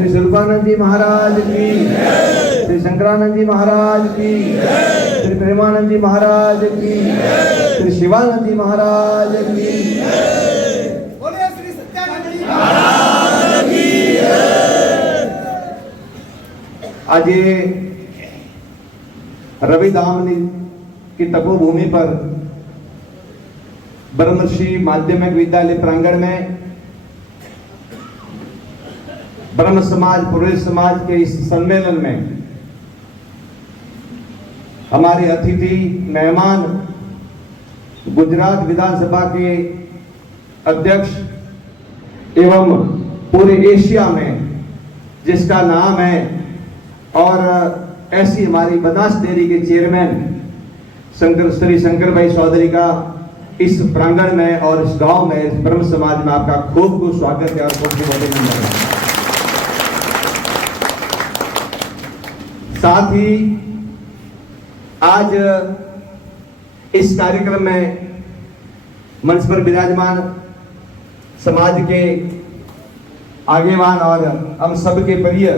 श्री स्वरूपानंद जी महाराज की, श्री शंकरानंद जी महाराज की, श्री प्रेमानंद जी महाराज की, श्री शिवानंद जी महाराज की। बोले श्री सत्यानंद जी महाराज की। आज ये रविधाम की तपोभूमि पर ब्रह्मर्षि माध्यमिक विद्यालय प्रांगण में ब्रह्म समाज पुरोहित समाज के इस सम्मेलन में हमारे अतिथि मेहमान गुजरात विधानसभा के अध्यक्ष एवं पूरे एशिया में जिसका नाम है और ऐसी हमारी बनास डेयरी के चेयरमैन श्री शंकर भाई चौधरी का इस प्रांगण में और इस गांव में इस ब्रह्म समाज में आपका खूब खूब स्वागत है और खूब खूब अभिनंदन है। साथ ही आज इस कार्यक्रम में मंच पर विराजमान समाज के आगेवान और हम सबके प्रिय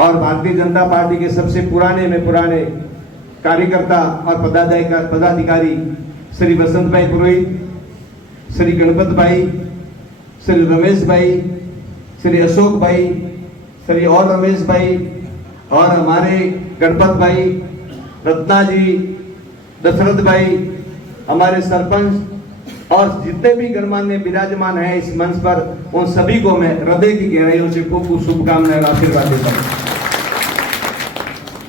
और भारतीय जनता पार्टी के सबसे पुराने में पुराने कार्यकर्ता और पदाधिकारी श्री वसंत भाई पुरोहित, श्री गणपत भाई, श्री रमेश भाई, श्री अशोक भाई, श्री और रमेश भाई और हमारे गणपत भाई, रत्ना जी, दशरथ भाई, हमारे सरपंच और जितने भी गणमान्य विराजमान हैं इस मंच पर, उन सभी को मैं हृदय की गहराइयों से खूब खूब शुभकामनाएं और आशीर्वाद देता हूं।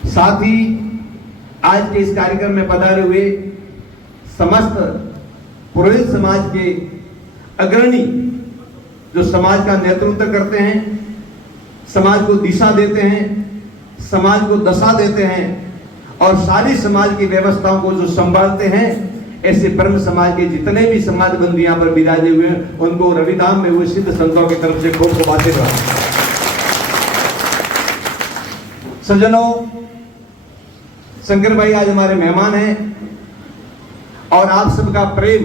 साथ ही आज के इस कार्यक्रम में पधारे हुए समस्त पुरोहित समाज के अग्रणी जो समाज का नेतृत्व करते हैं, समाज को दिशा देते हैं, समाज को दशा देते हैं और सारी समाज की व्यवस्थाओं को जो संभालते हैं, ऐसे ब्रह्म समाज के जितने भी समाज बंधु यहाँ पर विराजे हुए हैं उनको रविधाम में हुए सिद्ध संतों की तरफ से खूब खूब आशीर्वाद। सज्जनों, शंकर भाई आज हमारे मेहमान हैं और आप सबका प्रेम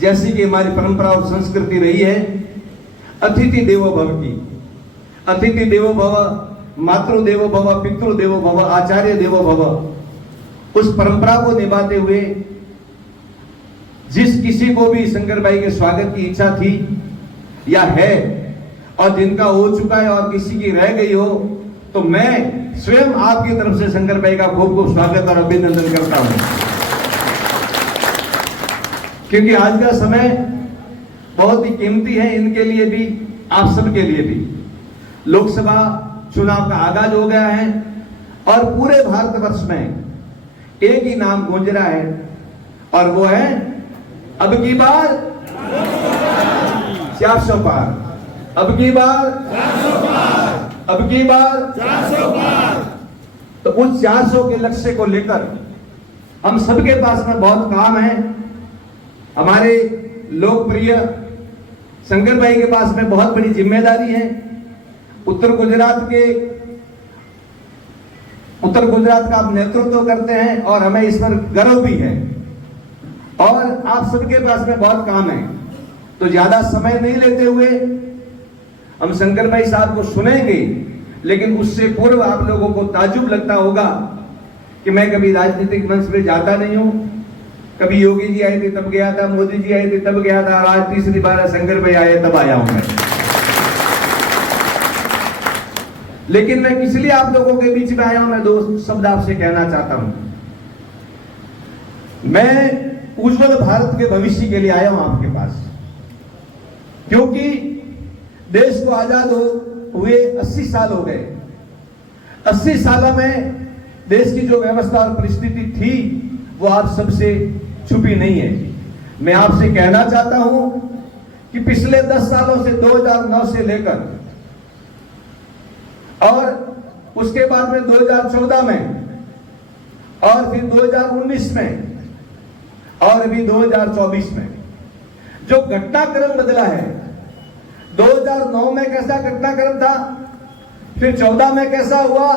जैसी कि हमारी परंपरा और संस्कृति रही है, अतिथि देवो भव की, अतिथि देवो भव, मातृ देवो भव, पितृ देवो भव, आचार्य देवो भव, उस परंपरा को निभाते हुए जिस किसी को भी शंकर भाई के स्वागत की इच्छा थी या है और जिनका हो चुका है और किसी की रह गई हो, तो मैं स्वयं आपकी तरफ से शंकर भाई का खूब खूब स्वागत और अभिनंदन करता हूं। क्योंकि आज का समय बहुत ही कीमती है इनके लिए भी, आप सबके लिए भी। लोकसभा चुनाव का आगाज हो गया है और पूरे भारतवर्ष में एक ही नाम गूंज रहा है और वो है अब की बार 400 पार, अब की बार 400 पार, अब की बार 400 पार। तो उस 400 के लक्ष्य को लेकर हम सबके पास में बहुत काम है। हमारे लोकप्रिय शंकर भाई के पास में बहुत बड़ी जिम्मेदारी है। उत्तर गुजरात का आप नेतृत्व करते हैं और हमें इस पर गर्व भी है और आप सबके पास में बहुत काम है। तो ज्यादा समय नहीं लेते हुए हम शंकर भाई साहब को सुनेंगे, लेकिन उससे पूर्व आप लोगों को ताज्जुब लगता होगा कि मैं कभी राजनीतिक मंच पे जाता नहीं हूं, कभी योगी जी आए थे तब गया था, मोदी जी आए थे तब गया था, आज तीसरी बार शंकर भाई आए तब आया हूं मैं। लेकिन मैं किस लिए आप लोगों के बीच में आया हूं, मैं दो शब्द आपसे कहना चाहता हूं। मैं उज्जवल भारत के भविष्य के लिए आया हूं आपके पास, क्योंकि देश को आजाद हुए 80 साल हो गए। 80 सालों में देश की जो व्यवस्था और परिस्थिति थी वो आप सबसे छुपी नहीं है। मैं आपसे कहना चाहता हूं कि पिछले 10 सालों से 2009 से लेकर और उसके बाद में 2014 में और फिर 2019 में और अभी 2024 में जो घटनाक्रम बदला है, 2009 में कैसा घटनाक्रम था, फिर 14 में कैसा हुआ,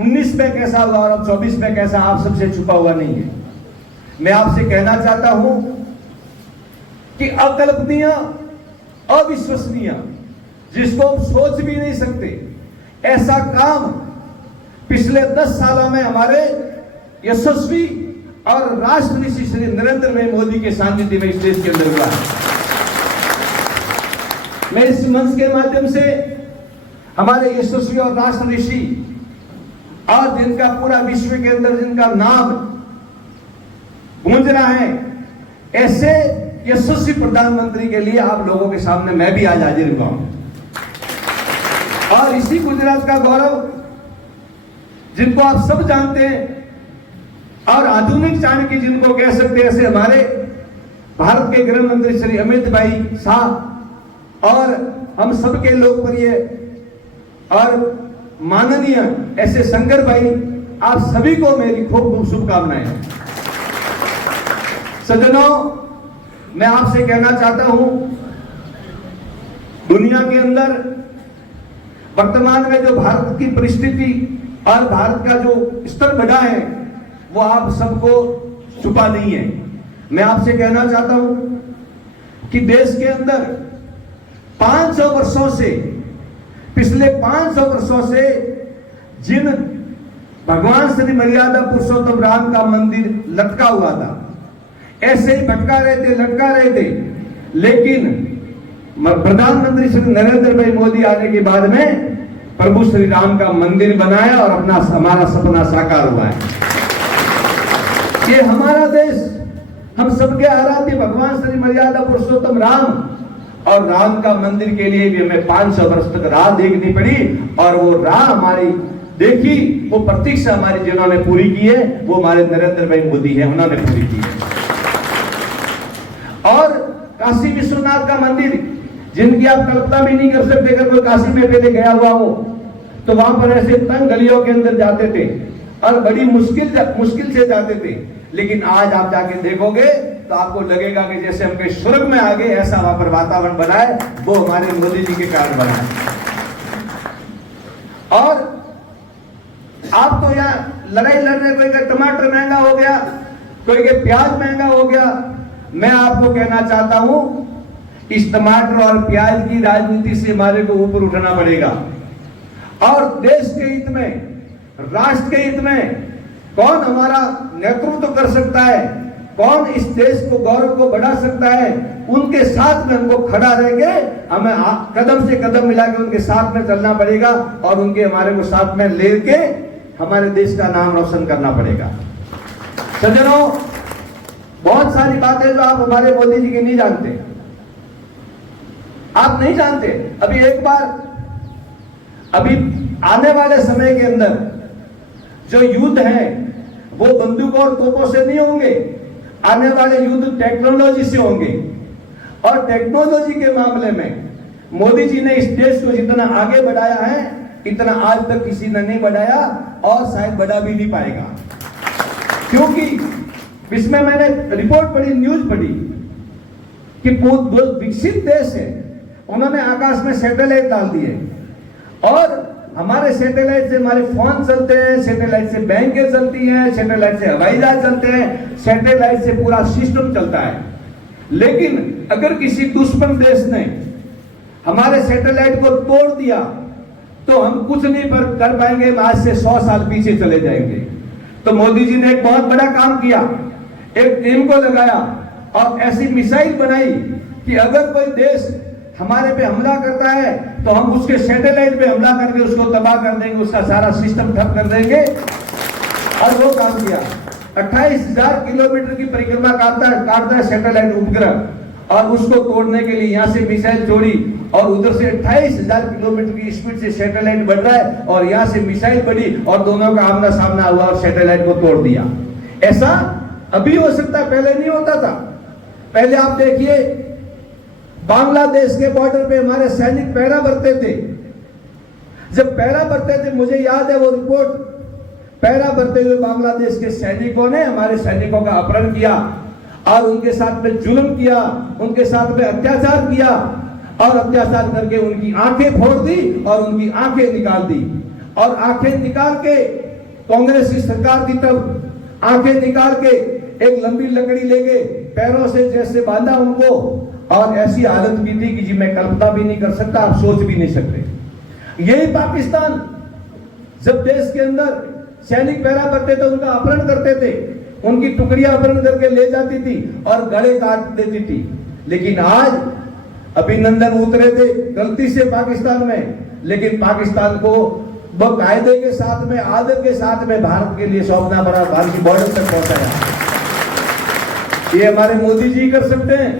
19 में कैसा हुआ और अब 24 में कैसा, आप सबसे छुपा हुआ नहीं है। मैं आपसे कहना चाहता हूं कि अकल्पनीय, अविश्वसनीय जिसको हम सोच भी नहीं सकते। ऐसा काम पिछले 10 सालों में हमारे यशस्वी और राष्ट्र ऋषि श्री नरेंद्र भाई मोदी के सानिध्य में इस देश के अंदर हुआ है। मैं इस मंच के माध्यम से हमारे यशस्वी और राष्ट्र ऋषि और जिनका पूरा विश्व के अंदर जिनका नाम गूंज रहा है, ऐसे यशस्वी प्रधानमंत्री के लिए आप लोगों के सामने मैं भी आज हाजिर हुआ हूं। और इसी गुजरात का गौरव जिनको आप सब जानते हैं और आधुनिक चाणक्य जिनको कह सकते हैं, ऐसे हमारे भारत के गृह मंत्री श्री अमित भाई शाह और हम सबके लोकप्रिय और माननीय ऐसे शंकर भाई, आप सभी को मेरी खूब खूब शुभकामनाएं। सज्जनों, मैं आपसे कहना चाहता हूं, दुनिया के अंदर वर्तमान में जो भारत की परिस्थिति और भारत का जो स्तर बढ़ा है वो आप सबको छुपा नहीं है। मैं आपसे कहना चाहता हूं कि देश के अंदर 500 वर्षों से, पिछले 500 वर्षों से जिन भगवान श्री मर्यादा पुरुषोत्तम राम का मंदिर लटका हुआ था, ऐसे ही भटका रहे थे, लटका रहे थे, लेकिन प्रधानमंत्री श्री नरेंद्र भाई मोदी आने के बाद में प्रभु श्री राम का मंदिर बनाया और अपना हमारा सपना साकार हुआ है। ये हमारा देश, हम सबके आराध्य भगवान श्री मर्यादा पुरुषोत्तम राम और राम का मंदिर के लिए भी हमें 500 वर्ष तक राह देखनी पड़ी, और वो राह हमारी देखी, वो प्रतीक्षा हमारी जिन्होंने पूरी की है वो हमारे नरेंद्र भाई मोदी है, उन्होंने पूरी की है। और काशी विश्वनाथ का मंदिर जिनकी आप कल्पना भी नहीं कर सकते, अगर कोई काशी में पहले गया हुआ हो तो वहां पर ऐसे तंग गलियों के अंदर जाते थे और बड़ी मुश्किल से जाते थे, लेकिन आज आप जाके देखोगे तो आपको लगेगा कि जैसे हम कहीं स्वर्ग में आ गए। ऐसा वहां पर वातावरण बना है, वो हमारे मोदी जी के कारण बना है। और आप तो यहाँ लड़ाई लड़ रहे, कोई का टमाटर महंगा हो गया, कोई के प्याज महंगा हो गया। मैं आपको कहना चाहता हूं, इस टमाटर और प्याज की राजनीति से हमारे को ऊपर उठना पड़ेगा और देश के हित में, राष्ट्र के हित में कौन हमारा नेतृत्व कर सकता है, कौन इस देश को, गौरव को बढ़ा सकता है, उनके साथ में हमको खड़ा रह के हमें कदम से कदम मिला के उनके साथ में चलना पड़ेगा और उनके हमारे को साथ में लेके हमारे देश का नाम रोशन करना पड़ेगा। सज्जनों, बहुत सारी बातें जो आप हमारे मोदी जी की नहीं जानते, आप नहीं जानते। अभी एक बार, अभी आने वाले समय के अंदर जो युद्ध है वो बंदूकों और तोपों से नहीं होंगे, आने वाले युद्ध टेक्नोलॉजी से होंगे। और टेक्नोलॉजी के मामले में मोदी जी ने इस देश को जितना आगे बढ़ाया है, इतना आज तक किसी ने नहीं बढ़ाया और शायद बढ़ा भी नहीं पाएगा। क्योंकि इसमें मैंने रिपोर्ट पढ़ी, न्यूज पढ़ी कि विकसित देश है, उन्होंने आकाश में सैटेलाइट डाल दिए और हमारे सैटेलाइट से हमारे फोन चलते हैं, सैटेलाइट से बैंकें चलती हैं, सैटेलाइट से हवाई जहाज चलते हैं, सैटेलाइट से पूरा सिस्टम चलता है। लेकिन अगर किसी दुश्मन देश ने हमारे सैटेलाइट को तोड़ दिया तो हम कुछ नहीं कर पाएंगे, आज से 100 साल पीछे चले जाएंगे। तो मोदी जी ने एक बहुत बड़ा काम किया, एक टीम को लगाया और ऐसी मिसाइल बनाई कि अगर कोई देश हमारे पे हमला करता है तो हम उसके सैटेलाइट पे हमला करके उसको तबाह कर देंगे, उसका सारा सिस्टम ठप कर देंगे। और वो काम किया, 28,000 किलोमीटर की परिक्रमा काटता है सैटेलाइट उपग्रह, और उसको तोड़ने के लिए यहाँ से मिसाइल छोड़ी और उधर से 28,000 किलोमीटर की स्पीड से सैटेलाइट बढ़ रहा है और यहाँ से मिसाइल बढ़ी और दोनों का आमना सामना हुआ और सैटेलाइट को तोड़ दिया। ऐसा अभी हो सकता है, पहले नहीं होता था। पहले आप देखिए, बांग्लादेश के बॉर्डर पे हमारे सैनिक पहरा भरते थे। जब पहरा भरते थे, मुझे याद है वो रिपोर्ट, पहरा भरते हुए बांग्लादेश के सैनिकों ने हमारे सैनिकों का अपहरण किया और उनके साथ में जुल्म किया, उनके साथ में अत्याचार किया और अत्याचार करके उनकी आंखें फोड़ दी और उनकी आंखें निकाल दी। और आंखें निकाल के कांग्रेस की सरकार की तरफ आंखें निकाल के एक लंबी लकड़ी लेके पैरों से जैसे बांधा उनको, और ऐसी हालत की थी कि जी मैं कल्पना भी नहीं कर सकता, आप सोच भी नहीं सकते। यही पाकिस्तान जब देश के अंदर सैनिक पहरा करते थे, उनका अपहरण करते थे, उनकी टुकड़ियां अपहरण करके ले जाती थी और गले काट देती थी। लेकिन आज अभिनंदन उतरे थे गलती से पाकिस्तान में, लेकिन पाकिस्तान को बाकायदे के साथ में, आदत के साथ में भारत के लिए सौंपना पड़ा, भारत की बॉर्डर तक पहुंचाया। ये हमारे मोदी जी कर सकते हैं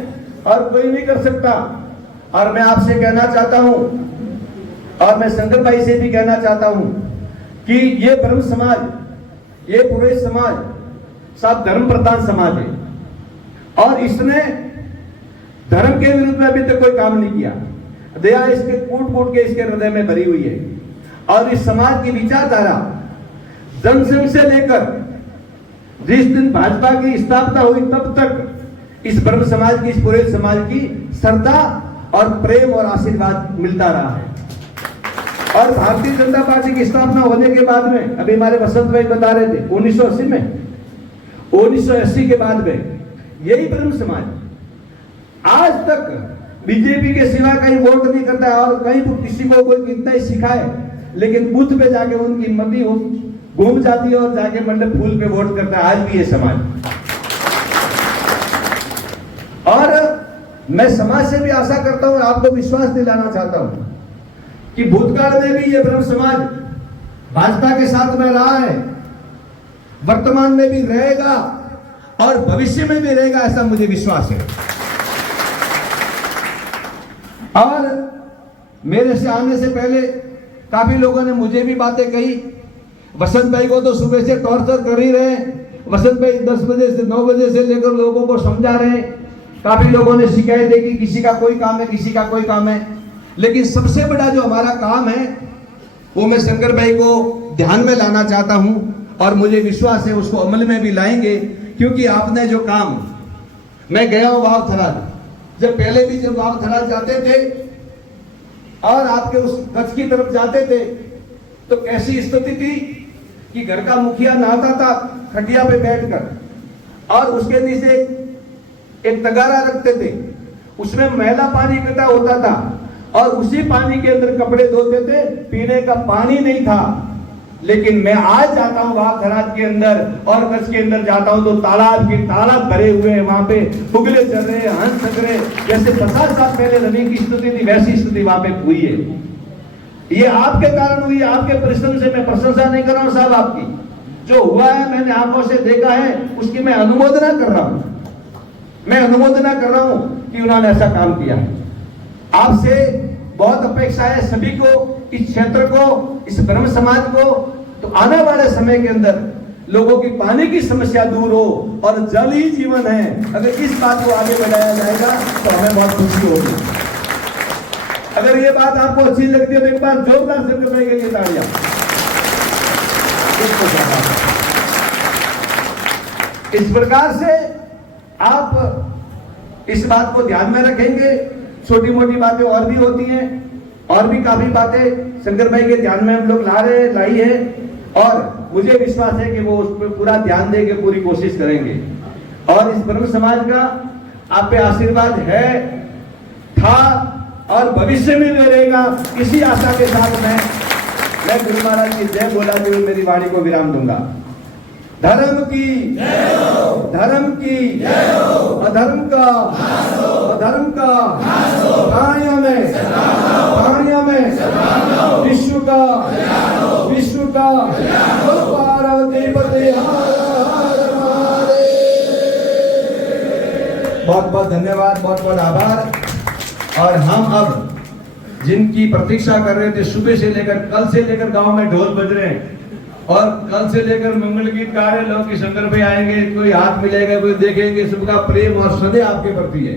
और कोई नहीं कर सकता। और मैं आपसे कहना चाहता हूं, और मैं शंकर भाई से भी कहना चाहता हूं कि ये ब्रह्म समाज, ये पुरोहित समाज सब धर्म प्रधान समाज है, और इसने धर्म के विरुद्ध में अभी तक कोई काम नहीं किया। दया इसके कूट कूट के इसके हृदय में भरी हुई है, और इस समाज की विचारधारा जनसंघ से लेकर जिस दिन भाजपा की स्थापना हुई तब तक इस ब्रह्म समाज की, इस पुरोहित समाज की श्रद्धा और प्रेम और आशीर्वाद मिलता रहा है। और भारतीय जनता पार्टी की स्थापना होने के बाद में, अभी हमारे वसंत भाई बता रहे थे 1980 के बाद में यही ब्रह्म समाज आज तक बीजेपी के सिवा कहीं वोट नहीं करता है, और कहीं किसी को कोई कितना ही सिखाए, लेकिन बूथ पे जाके उनकी मती घूम जाती है और जाके मंडप फूल पे वोट करता है आज भी ये समाज। और मैं समाज से भी आशा करता हूं, आपको विश्वास दिलाना चाहता हूं कि भूतकाल में भी ये ब्रह्म समाज भाजपा के साथ में रहा है, वर्तमान में भी रहेगा और भविष्य में भी रहेगा, ऐसा मुझे विश्वास है। और मेरे से आने से पहले काफी लोगों ने मुझे भी बातें कही। वसंत भाई को तो सुबह से टॉर्चर कर ही रहे, वसंत भाई 10 बजे से 9 बजे से लेकर लोगों को समझा रहे। काफी लोगों ने शिकायत है कि किसी का कोई काम है, किसी का कोई काम है, लेकिन सबसे बड़ा जो हमारा काम है वो मैं शंकर भाई को ध्यान में लाना चाहता हूं, और मुझे विश्वास है उसको अमल में भी लाएंगे। क्योंकि आपने जो काम, मैं गया हूं वाव थराद, जब पहले भी जब वाव थराद जाते थे और आपके उस कच्छ की तरफ जाते थे तो कैसी स्थिति थी कि घर का मुखिया नहाता था खटिया पे बैठकर, और उसके नीचे एक तगारा रखते थे, उसमें मैला पानी इकट्ठा होता था और उसी पानी के अंदर कपड़े धोते थे, पीने का पानी नहीं था। लेकिन मैं आज जाता हूं वाव थराद के अंदर और कच्छ के अंदर जाता हूं तो तालाब भरे हुए हैं, वहां पे फुगले चल रहे हैं, हंस सक रहे, जैसे 50 साल पहले रवि की स्थिति थी वैसी स्थिति वहां पे हुई है। ये आपके कारण हुई है, आपके परिश्रम से। मैं प्रशंसा नहीं कर रहा हूं साहब आपकी, जो हुआ है मैंने आंखों से देखा है, उसकी मैं अनुमोदना कर रहा हूं। मैं अनुमोदना कर रहा हूं कि उन्होंने ऐसा काम किया है। आपसे बहुत अपेक्षा है सभी को, इस क्षेत्र को, इस ब्रह्म समाज को, तो आने वाले समय के अंदर लोगों की पानी की समस्या दूर हो, और जल ही जीवन है। अगर इस बात को आगे बढ़ाया जाएगा तो हमें बहुत खुशी होगी। अगर ये बात आपको अच्छी लगती है तो एक बार जोरदार से शंकर भाई के लिए तालियां। इस प्रकार से आप इस बात को ध्यान में रखेंगे। छोटी मोटी बातें और भी होती हैं, और भी काफी बातें शंकर भाई के ध्यान में हम लोग लाई है, और मुझे विश्वास है कि वो उस पर पूरा ध्यान देके पूरी कोशिश करेंगे। और इस ब्रह्म समाज का आप पे आशीर्वाद है, था और भविष्य में भी रहेगा। इसी आशा के साथ मैं गुरु महाराज की जय बोलाते हुए मेरी वाणी को विराम दूंगा। धर्म की जय हो, धर्म की जय हो, अधर्म का पानियों में विश्व का पार्वती पति। बहुत बहुत धन्यवाद, बहुत बहुत आभार। और हम अब जिनकी प्रतीक्षा कर रहे थे सुबह से लेकर, कल से लेकर गांव में ढोल बज रहे हैं, और कल से लेकर मंगल गीत गा रहे लोग कि शंकर भाई आएंगे, कोई हाथ मिलेगा, कोई देखेंगे, सबका प्रेम और श्रद्धा आपके प्रति है।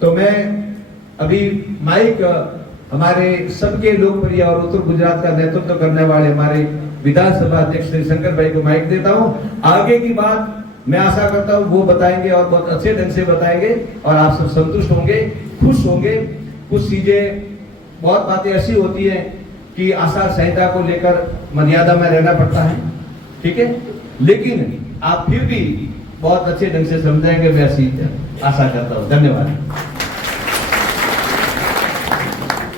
तो मैं अभी माइक हमारे सबके लोकप्रिय और उत्तर गुजरात का नेतृत्व करने वाले हमारे विधानसभा अध्यक्ष श्री शंकर भाई को माइक देता हूं। आगे की बात मैं आशा करता हूं वो बताएंगे, और बहुत अच्छे ढंग से बताएंगे, और आप सब संतुष्ट होंगे, खुश होंगे। कुछ चीजें, बहुत बातें ऐसी होती हैं कि आचार संहिता को लेकर मर्यादा में रहना पड़ता है, ठीक है, लेकिन आप फिर भी बहुत अच्छे ढंग से समझाएंगे, मैं ऐसी आशा करता हूँ। धन्यवाद।